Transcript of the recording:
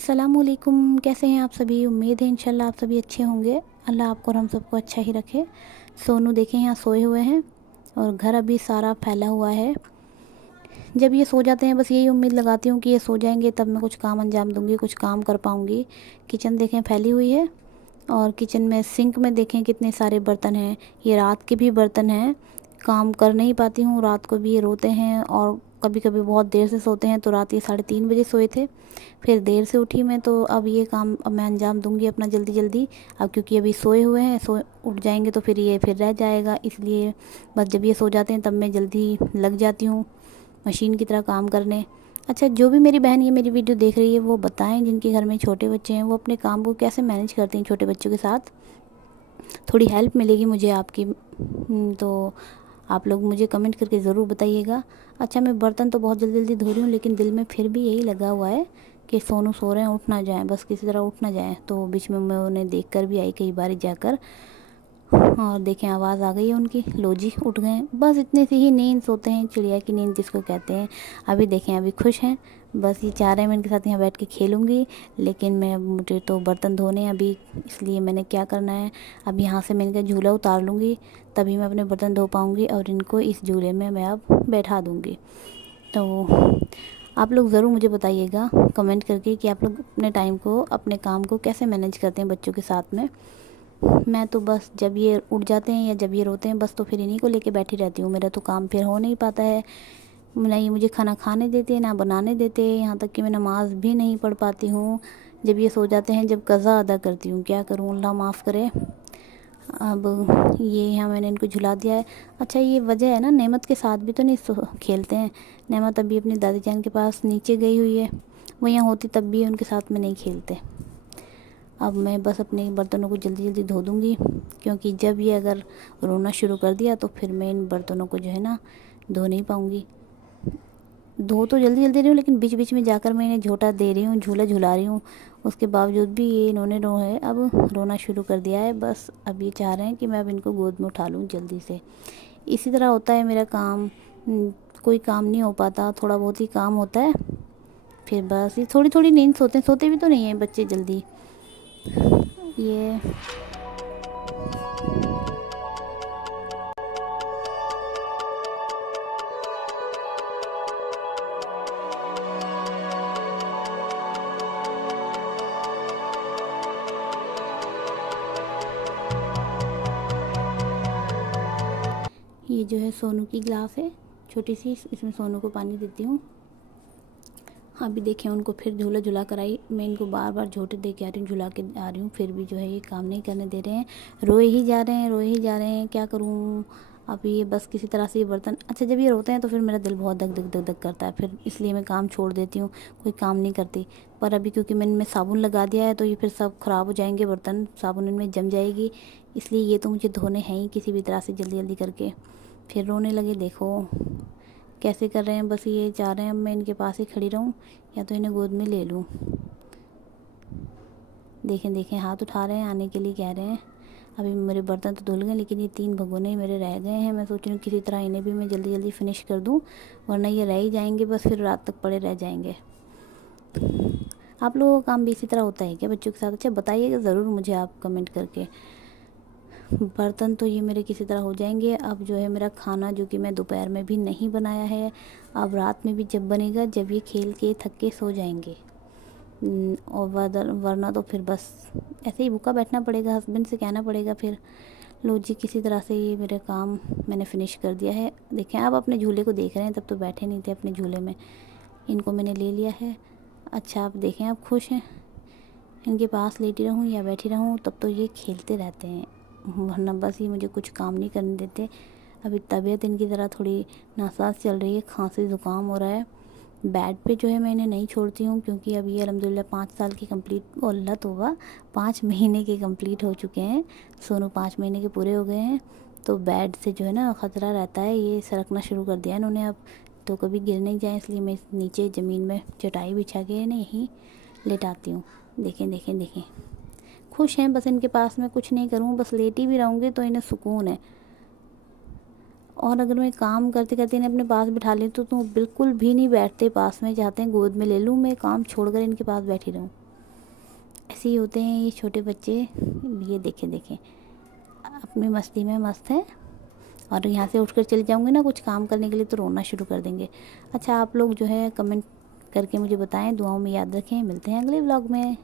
अस्सलामुअलैकुम, कैसे हैं आप सभी। उम्मीद है इंशाल्लाह आप सभी अच्छे होंगे। अल्लाह आपको और हम सबको अच्छा ही रखे। सोनू देखें यहाँ सोए हुए हैं और घर अभी सारा फैला हुआ है। जब ये सो जाते हैं बस यही उम्मीद लगाती हूँ कि ये सो जाएंगे तब मैं कुछ काम अंजाम दूँगी, कुछ काम कर पाऊँगी। किचन देखें फैली हुई है और किचन में सिंक में देखें कितने सारे बर्तन हैं। ये रात के भी बर्तन हैं, काम कर नहीं पाती हूँ। रात को भी ये रोते हैं और कभी कभी बहुत देर से सोते हैं। तो रात ये 3:30 बजे सोए थे, फिर देर से उठी मैं। तो अब ये काम अब मैं अंजाम दूंगी अपना जल्दी जल्दी। अब क्योंकि अभी सोए हुए हैं, सो उठ जाएंगे तो फिर ये फिर रह जाएगा, इसलिए बस जब ये सो जाते हैं तब मैं जल्दी लग जाती हूँ मशीन की तरह काम करने। अच्छा, जो भी मेरी बहन ये मेरी वीडियो देख रही है वो बताएं जिनके घर में छोटे बच्चे हैं, वो अपने काम को कैसे मैनेज करते हैं छोटे बच्चों के साथ। थोड़ी हेल्प मिलेगी मुझे आपकी। तो आप लोग मुझे कमेंट करके ज़रूर बताइएगा। अच्छा, मैं बर्तन तो बहुत जल्दी जल्दी धो रही हूँ, लेकिन दिल में फिर भी यही लगा हुआ है कि सोनू सो रहे हैं, उठ ना जाएं, बस किसी तरह उठ ना जाएं। तो बीच में मैं उन्हें देख कर भी आई कई बार जाकर, और देखें आवाज़ आ गई है उनकी, लो जी उठ गए। बस इतने से ही नींद सोते हैं, चिड़िया की नींद जिसको कहते हैं। अभी देखें अभी खुश हैं, बस ये चाह रहे हैं मैं इनके साथ यहाँ बैठ के खेलूँगी। लेकिन मुझे तो बर्तन धोने हैं अभी, इसलिए मैंने क्या करना है, अब यहाँ से मैं इनका झूला उतार लूँगी, तभी मैं अपने बर्तन धो पाऊँगी और इनको इस झूले में मैं अब बैठा दूँगी। तो आप लोग ज़रूर मुझे बताइएगा कमेंट करके कि आप लोग अपने टाइम को, अपने काम को कैसे मैनेज करते हैं बच्चों के साथ में। मैं तो बस जब ये उठ जाते हैं या जब ये रोते हैं बस, तो फिर इन्हीं को लेके बैठी रहती हूँ। मेरा तो काम फिर हो नहीं पाता है, ना ये मुझे खाना खाने देते ना बनाने देते, यहाँ तक कि मैं नमाज़ भी नहीं पढ़ पाती हूँ जब ये सो जाते हैं। जब कज़ा अदा करती हूँ, क्या करूँ, अल्लाह माफ़ करे। अब ये यहाँ मैंने इनको झुला दिया है। अच्छा, ये वजह है ना, नेमत के साथ भी तो नहीं खेलते हैं। नेमत अभी अपनी दादी जान के पास नीचे गई हुई है, वो यहाँ होती तब भी उनके साथ में नहीं खेलते। अब मैं बस अपने बर्तनों को जल्दी जल्दी धो दूँगी, क्योंकि जब ये अगर रोना शुरू कर दिया तो फिर मैं इन बर्तनों को जो है ना धो नहीं पाऊँगी। धो तो जल्दी जल्दी रही हूँ, लेकिन बीच बीच में जाकर मैं इन्हें झोंटा दे रही हूँ, झूला झुला रही हूँ। उसके बावजूद भी ये इन्होंने अब रोना शुरू कर दिया है। बस अब ये चाह रहे हैं कि मैं अब इनको गोद में उठा लूँ जल्दी से। इसी तरह होता है मेरा काम। कोई काम नहीं हो पाता, थोड़ा बहुत ही काम होता है, फिर बस ये थोड़ी थोड़ी नींद सोते हैं। सोते भी तो नहीं हैं बच्चे जल्दी। ये ये जो है सोनू की गिलास है छोटी सी, इसमें सोनू को पानी देती हूँ। हाँ, अभी देखें उनको फिर झूला झुला कर आई। मैं इनको बार बार झोंटे दे के आ रही हूँ, झुला के आ रही हूँ, फिर भी जो है ये काम नहीं करने दे रहे हैं। रोए ही जा रहे हैं, रोए ही जा रहे हैं, क्या करूँ। अब ये बस किसी तरह से ये बर्तन, अच्छा जब ये रोते हैं तो फिर मेरा दिल बहुत धक धक धक धक करता है, फिर इसलिए मैं काम छोड़ देती हूँ, कोई काम नहीं करती। पर अभी क्योंकि मैंने इनमें साबुन लगा दिया है तो ये फिर सब ख़राब हो जाएंगे बर्तन, साबुन इनमें जम जाएगी, इसलिए ये तो मुझे धोने हैं ही किसी भी तरह से जल्दी जल्दी करके। फिर रोने लगे, देखो कैसे कर रहे हैं। बस ये चाह रहे हैं मैं इनके पास ही खड़ी रहूं या तो इन्हें गोद में ले लूं। देखें देखें हाथ उठा रहे हैं, आने के लिए कह रहे हैं। अभी मेरे बर्तन तो धुल गए, लेकिन ये 3 भगोने मेरे रह गए हैं। मैं सोच रही हूँ किसी तरह इन्हें भी मैं जल्दी जल्दी फिनिश कर दूँ, वरना ये रह ही जाएंगे, बस फिर रात तक पड़े रह जाएंगे। आप लोगों का काम भी इसी तरह होता है क्या बच्चों के साथ? अच्छा बताइएगा ज़रूर मुझे आप कमेंट करके। बर्तन तो ये मेरे किसी तरह हो जाएंगे। अब जो है मेरा खाना, जो कि मैं दोपहर में भी नहीं बनाया है, अब रात में भी जब बनेगा, जब ये खेल के थक के सो जाएंगे। और वरना तो फिर बस ऐसे ही भूखा बैठना पड़ेगा, हस्बैंड से कहना पड़ेगा फिर। लो जी, किसी तरह से ये मेरा काम मैंने फ़िनिश कर दिया है। देखें आप अपने झूले को देख रहे हैं, तब तो बैठे नहीं थे अपने झूले में, इनको मैंने ले लिया है। अच्छा आप देखें, आप खुश हैं। इनके पास लेटी रहूं या बैठी रहूं तब तो ये खेलते रहते हैं, वरना बस ये मुझे कुछ काम नहीं करने देते। अभी तबीयत इनकी ज़रा थोड़ी नासाज चल रही है, खांसी ज़ुकाम हो रहा है। बेड पे जो है मैं इन्हें नहीं छोड़ती हूँ, क्योंकि अभी ये अल्हम्दुलिल्लाह 5 साल की कंप्लीट, और अल्लाह तौबा 5 महीने के कंप्लीट हो चुके हैं। सोनू 5 महीने के पूरे हो गए हैं। तो बेड से जो है ना ख़तरा रहता है, ये सरकना शुरू कर दिया इन्होंने अब, तो कभी गिर नहीं जाए, इसलिए मैं नीचे ज़मीन में चटाई बिछा के इन्हें यहीं लेटाती हूँ। देखें देखें देखें, खुश हैं। बस इनके पास मैं कुछ नहीं करूँ, बस लेटी भी रहूँगी तो इन्हें सुकून है। और अगर मैं काम करते करते इन्हें अपने पास बिठा लेती तो बिल्कुल भी नहीं बैठते पास में, चाहते हैं गोद में ले लूँ, मैं काम छोड़कर इनके पास बैठी रहूँ। ऐसे ही होते हैं ये छोटे बच्चे। ये देखें देखें, अपनी मस्ती में मस्त है। और यहाँ से उठकर चले जाऊँगी ना कुछ काम करने के लिए तो रोना शुरू कर देंगे। अच्छा, आप लोग जो है कमेंट करके मुझे बताएं, दुआओं में याद रखें। मिलते हैं अगले व्लॉग में।